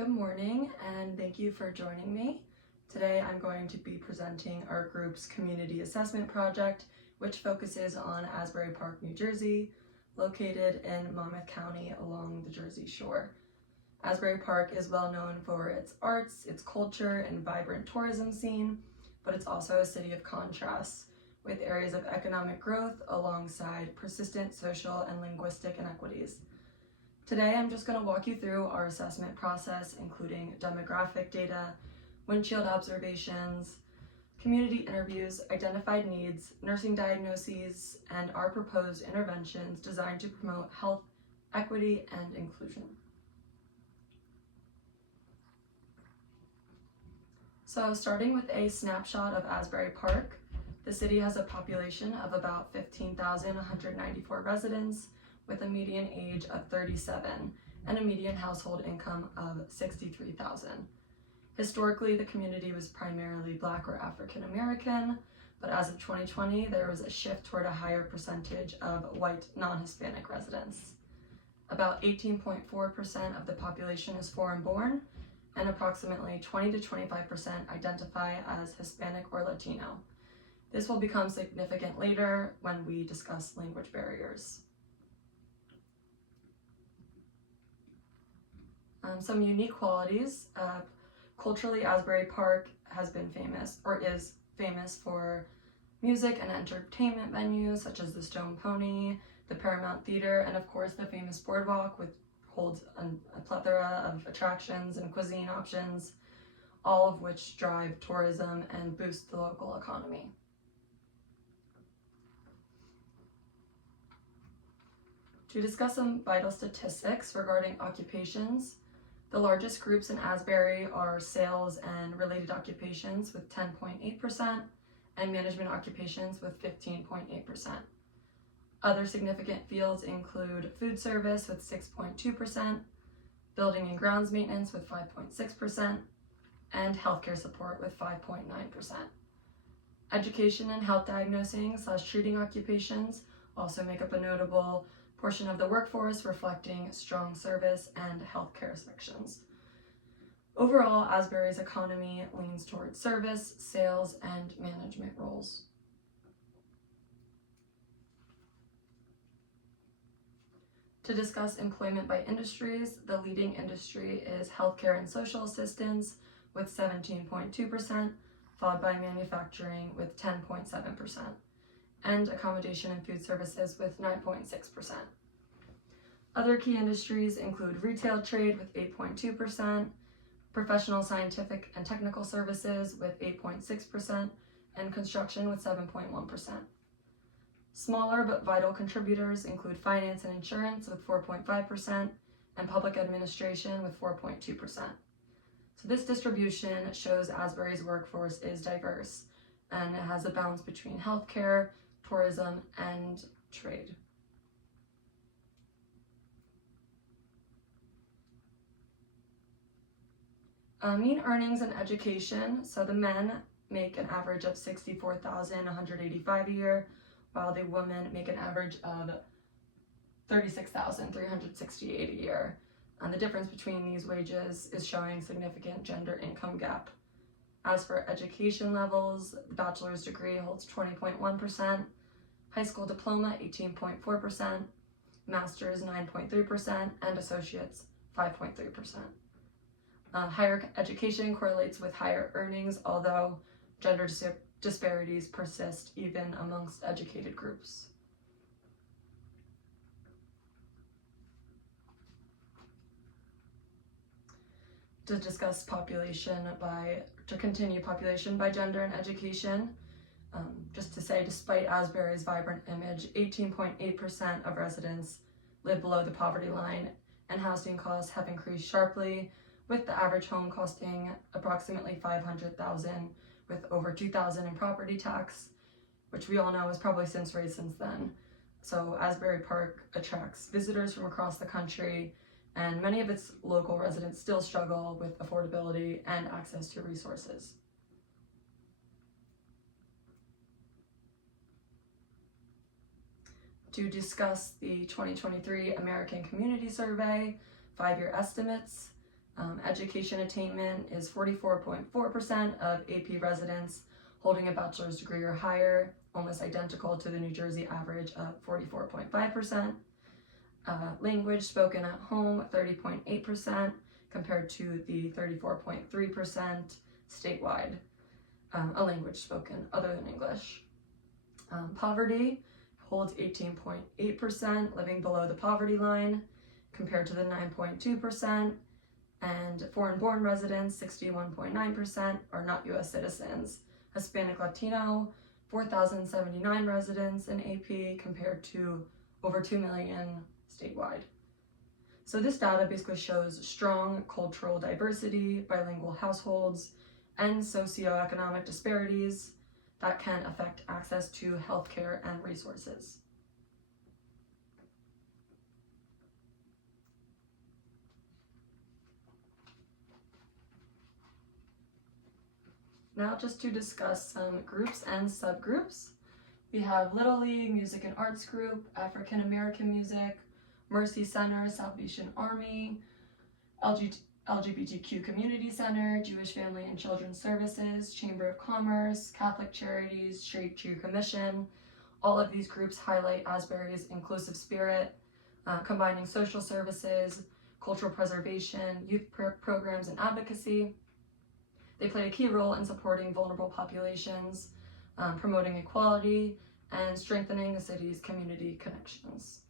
Good morning and thank you for joining me. Today I'm going to be presenting our group's community assessment project, which focuses on Asbury Park, New Jersey, located in Monmouth County along the Jersey Shore. Asbury Park is well known for its arts, its culture, and vibrant tourism scene, but it's also a city of contrasts, with areas of economic growth alongside persistent social and linguistic inequities. Today, I'm just going to walk you through our assessment process, including demographic data, windshield observations, community interviews, identified needs, nursing diagnoses, and our proposed interventions designed to promote health, equity, and inclusion. So starting with a snapshot of Asbury Park, the city has a population of about 15,194 residents, with a median age of 37 and a median household income of $63,000. Historically, the community was primarily Black or African American, but as of 2020, there was a shift toward a higher percentage of white non-Hispanic residents. About 18.4% of the population is foreign-born, and approximately 20 to 25% identify as Hispanic or Latino. This will become significant later when we discuss language barriers. Some unique qualities. Culturally, Asbury Park has been famous, or is famous, for music and entertainment venues such as the Stone Pony, the Paramount Theater, and of course the famous Boardwalk, which holds a plethora of attractions and cuisine options, all of which drive tourism and boost the local economy. To discuss some vital statistics regarding occupations, the largest groups in Asbury are sales and related occupations with 10.8% and management occupations with 15.8%. Other significant fields include food service with 6.2%, building and grounds maintenance with 5.6%, and healthcare support with 5.9%. Education and health diagnosing / treating occupations also make up a notable portion of the workforce, reflecting strong service and healthcare sections. Overall, Asbury's economy leans towards service, sales, and management roles. To discuss employment by industries, the leading industry is healthcare and social assistance with 17.2%, followed by manufacturing with 10.7%. and accommodation and food services with 9.6%. Other key industries include retail trade with 8.2%, professional, scientific, and technical services with 8.6%, and construction with 7.1%. Smaller but vital contributors include finance and insurance with 4.5%, and public administration with 4.2%. So this distribution shows Asbury's workforce is diverse, and it has a balance between healthcare, tourism, and trade. Mean earnings and education. So the men make an average of $64,185 a year, while the women make an average of $36,368 a year. And the difference between these wages is showing significant gender income gap. As for education levels, the bachelor's degree holds 20.1%, high school diploma 18.4%, master's 9.3%, and associates 5.3%. Higher education correlates with higher earnings, although gender disparities persist even amongst educated groups. To discuss continue population by gender and education, just to say, despite Asbury's vibrant image, 18.8% of residents live below the poverty line, and housing costs have increased sharply, with the average home costing approximately $500,000, with over $2,000 in property tax, which we all know has probably since raised since then. So Asbury Park attracts visitors from across the country, and many of its local residents still struggle with affordability and access to resources. To discuss the 2023 American Community Survey 5-year estimates, Education attainment is 44.4% of AP residents holding a bachelor's degree or higher, almost identical to the New Jersey average of 44.5%. Language spoken at home, 30.8%, compared to the 34.3% statewide, a language spoken other than English. Poverty holds 18.8%, living below the poverty line, compared to the 9.2%, and foreign-born residents, 61.9%, are not U.S. citizens. Hispanic Latino, 4,079 residents in AP, compared to over 2 million statewide. So this data basically shows strong cultural diversity, bilingual households, and socioeconomic disparities that can affect access to healthcare and resources. Now just to discuss some groups and subgroups. We have Little League, Music and Arts Group, African American Music, Mercy Center, Salvation Army, LGBTQ Community Center, Jewish Family and Children's Services, Chamber of Commerce, Catholic Charities, Straight Jew Commission. All of these groups highlight Asbury's inclusive spirit, combining social services, cultural preservation, youth programs, and advocacy. They play a key role in supporting vulnerable populations, promoting equality, and strengthening the city's community connections.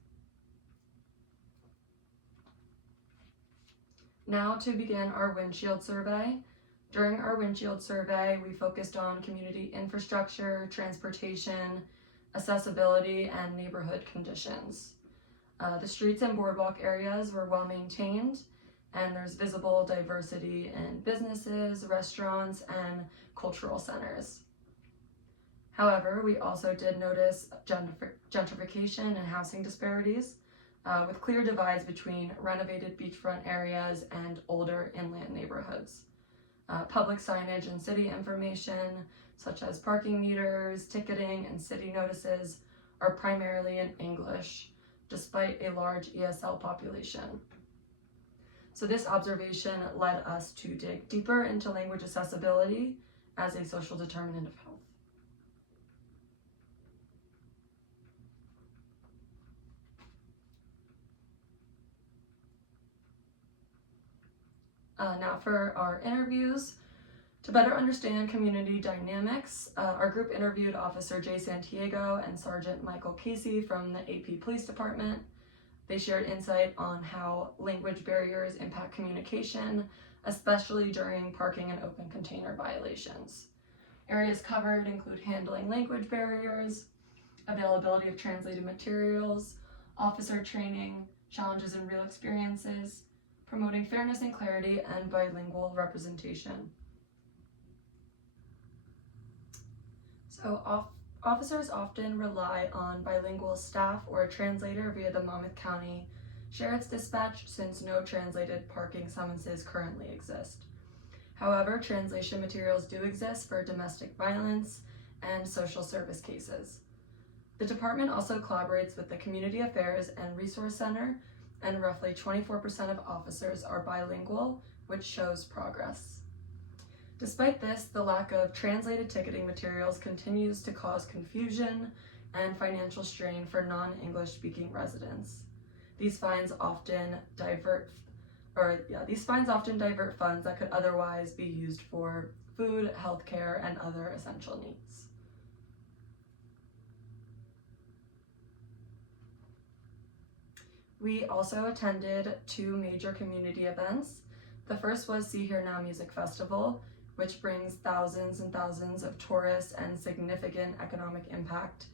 Now to begin our windshield survey. During our windshield survey, we focused on community infrastructure, transportation, accessibility, and neighborhood conditions. The streets and boardwalk areas were well maintained, and there's visible diversity in businesses, restaurants, and cultural centers. However, we also did notice gentrification and housing disparities, with clear divides between renovated beachfront areas and older inland neighborhoods. Public signage and city information, such as parking meters, ticketing, and city notices, are primarily in English, despite a large ESL population. So this observation led us to dig deeper into language accessibility as a social determinant of health. Now for our interviews. To better understand community dynamics, our group interviewed Officer Jay Santiago and Sergeant Michael Casey from the AP Police Department. They shared insight on how language barriers impact communication, especially during parking and open container violations. Areas covered include handling language barriers, availability of translated materials, officer training, challenges and real experiences, promoting fairness and clarity, and bilingual representation. So officers often rely on bilingual staff or a translator via the Monmouth County Sheriff's Dispatch, since no translated parking summonses currently exist. However, translation materials do exist for domestic violence and social service cases. The department also collaborates with the Community Affairs and Resource Center, and roughly 24% of officers are bilingual, which shows progress. Despite this, the lack of translated ticketing materials continues to cause confusion and financial strain for non-English speaking residents. These fines often divert funds that could otherwise be used for food, healthcare, and other essential needs. We also attended 2 major community events. The first was See Here Now Music Festival, which brings thousands and thousands of tourists and significant economic impact,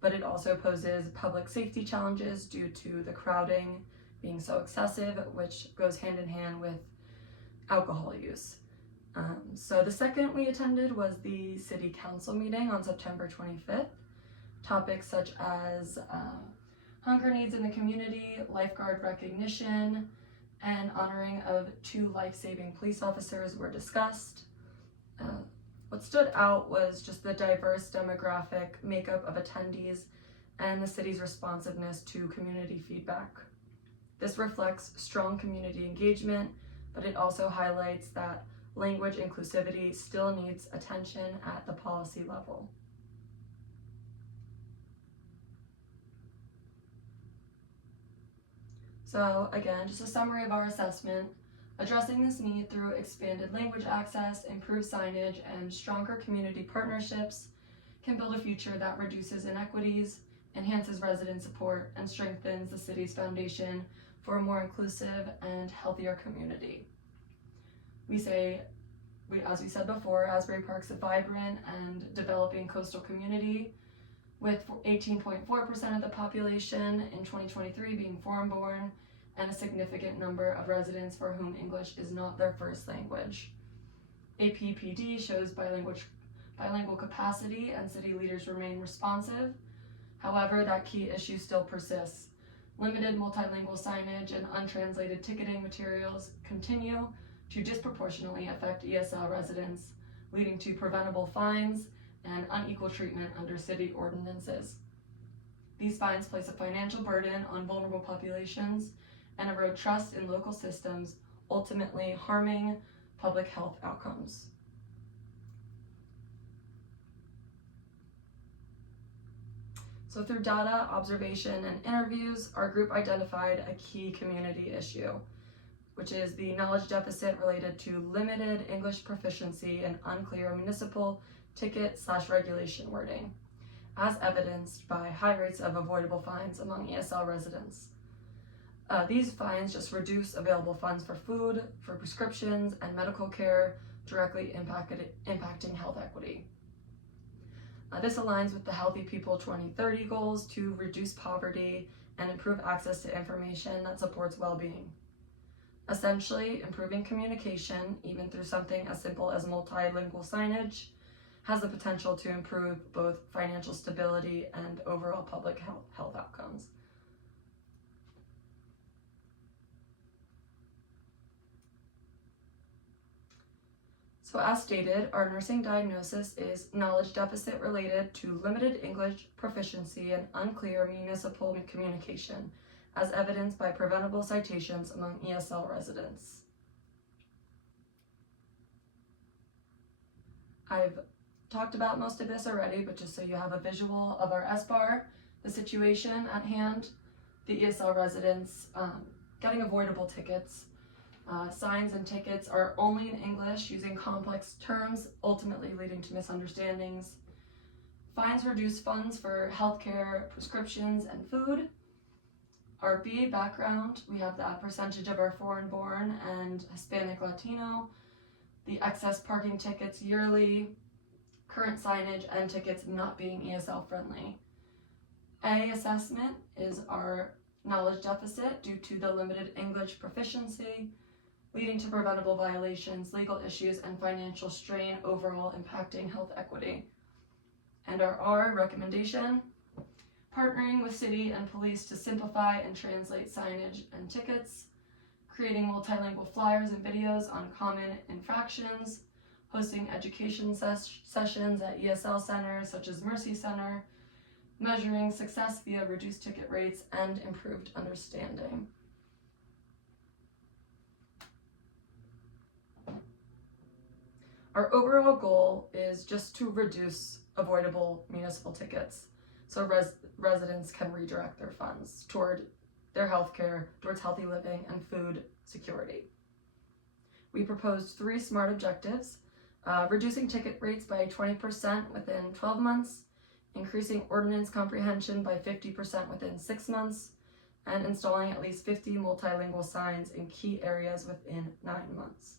but it also poses public safety challenges due to the crowding being so excessive, which goes hand in hand with alcohol use. So the second we attended was the City Council meeting on September 25th. Topics such as hunger needs in the community, lifeguard recognition, and honoring of 2 life-saving police officers were discussed. What stood out was just the diverse demographic makeup of attendees and the city's responsiveness to community feedback. This reflects strong community engagement but it also highlights that language inclusivity still needs attention at the policy level. So again, just a summary of our assessment. Addressing this need through expanded language access, improved signage, and stronger community partnerships can build a future that reduces inequities, enhances resident support, and strengthens the city's foundation for a more inclusive and healthier community. As we said before, Asbury Park's a vibrant and developing coastal community with 18.4% of the population in 2023 being foreign-born, and a significant number of residents for whom English is not their first language. APPD shows bilingual capacity and city leaders remain responsive. However, that key issue still persists. Limited multilingual signage and untranslated ticketing materials continue to disproportionately affect ESL residents, leading to preventable fines and unequal treatment under city ordinances. These fines place a financial burden on vulnerable populations and erode trust in local systems, ultimately harming public health outcomes. So through data, observation, and interviews, our group identified a key community issue, which is the knowledge deficit related to limited English proficiency and unclear municipal ticket/regulation wording, as evidenced by high rates of avoidable fines among ESL residents. These fines just reduce available funds for food, for prescriptions, and medical care, directly impacting health equity. This aligns with the Healthy People 2030 goals to reduce poverty and improve access to information that supports well-being. Essentially, improving communication, even through something as simple as multilingual signage, has the potential to improve both financial stability and overall public health outcomes. So as stated, our nursing diagnosis is knowledge deficit related to limited English proficiency and unclear municipal communication, as evidenced by preventable citations among ESL residents. I've talked about most of this already, but just so you have a visual of our SBAR, the situation at hand, the ESL residents getting avoidable tickets. Signs and tickets are only in English, using complex terms, ultimately leading to misunderstandings. Fines reduce funds for healthcare, prescriptions, and food. Our BA background, we have the percentage of our foreign-born and Hispanic Latino, the excess parking tickets yearly, current signage, and tickets not being ESL friendly. A assessment is our knowledge deficit due to the limited English proficiency, leading to preventable violations, legal issues, and financial strain, overall impacting health equity. And our R recommendation, partnering with city and police to simplify and translate signage and tickets, creating multilingual flyers and videos on common infractions, hosting education sessions at ESL centers such as Mercy Center, measuring success via reduced ticket rates and improved understanding. Our overall goal is just to reduce avoidable municipal tickets so residents can redirect their funds toward their healthcare, towards healthy living, and food security. We proposed 3 SMART objectives: reducing ticket rates by 20% within 12 months, increasing ordinance comprehension by 50% within 6 months, and installing at least 50 multilingual signs in key areas within 9 months.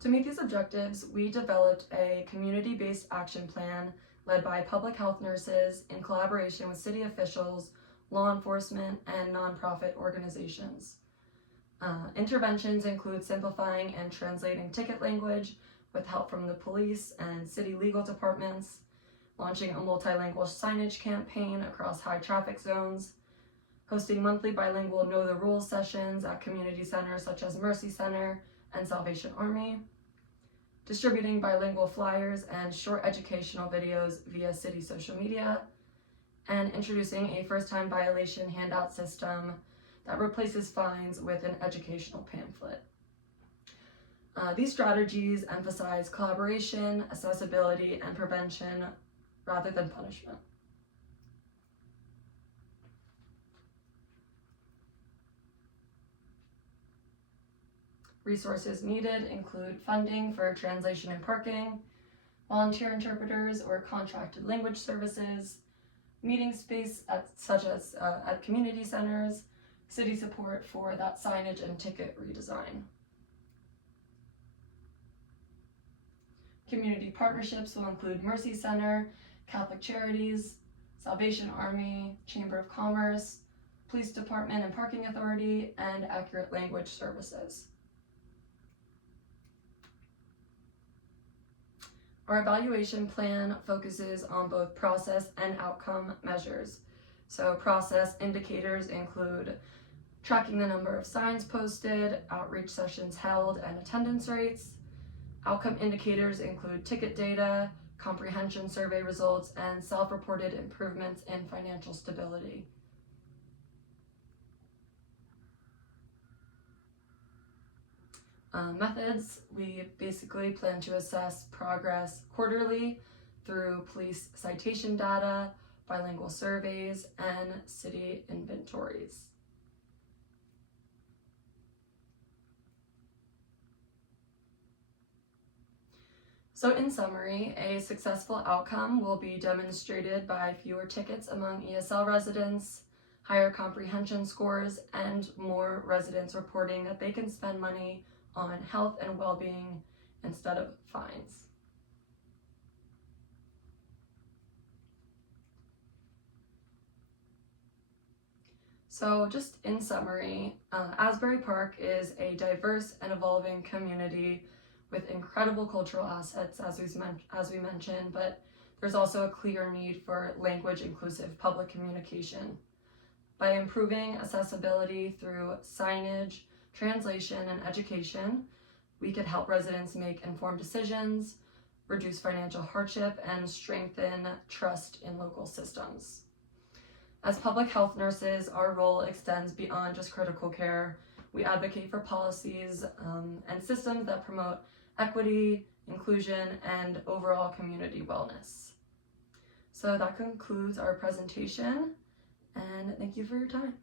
To meet these objectives, we developed a community-based action plan led by public health nurses in collaboration with city officials, law enforcement, and nonprofit organizations. Interventions include simplifying and translating ticket language with help from the police and city legal departments, launching a multilingual signage campaign across high traffic zones, hosting monthly bilingual Know the Rules sessions at community centers such as Mercy Center and Salvation Army, distributing bilingual flyers and short educational videos via city social media, and introducing a first-time violation handout system that replaces fines with an educational pamphlet. These strategies emphasize collaboration, accessibility, and prevention rather than punishment. Resources needed include funding for translation and parking, volunteer interpreters or contracted language services, meeting space such as at community centers, city support for that signage and ticket redesign. Community partnerships will include Mercy Center, Catholic Charities, Salvation Army, Chamber of Commerce, Police Department and Parking Authority, and Accurate Language Services. Our evaluation plan focuses on both process and outcome measures. So process indicators include tracking the number of signs posted, outreach sessions held, and attendance rates. Outcome indicators include ticket data, comprehension survey results, and self-reported improvements in financial stability. Methods, we basically plan to assess progress quarterly through police citation data, bilingual surveys, and city inventories. So in summary, a successful outcome will be demonstrated by fewer tickets among ESL residents, higher comprehension scores, and more residents reporting that they can spend money on health and well-being instead of fines. So just in summary, Asbury Park is a diverse and evolving community with incredible cultural assets, as we mentioned, but there's also a clear need for language-inclusive public communication. By improving accessibility through signage, translation, and education, we could help residents make informed decisions, reduce financial hardship, and strengthen trust in local systems. As public health nurses, our role extends beyond just critical care. We advocate for policies and systems that promote equity, inclusion, and overall community wellness. So that concludes our presentation, and thank you for your time.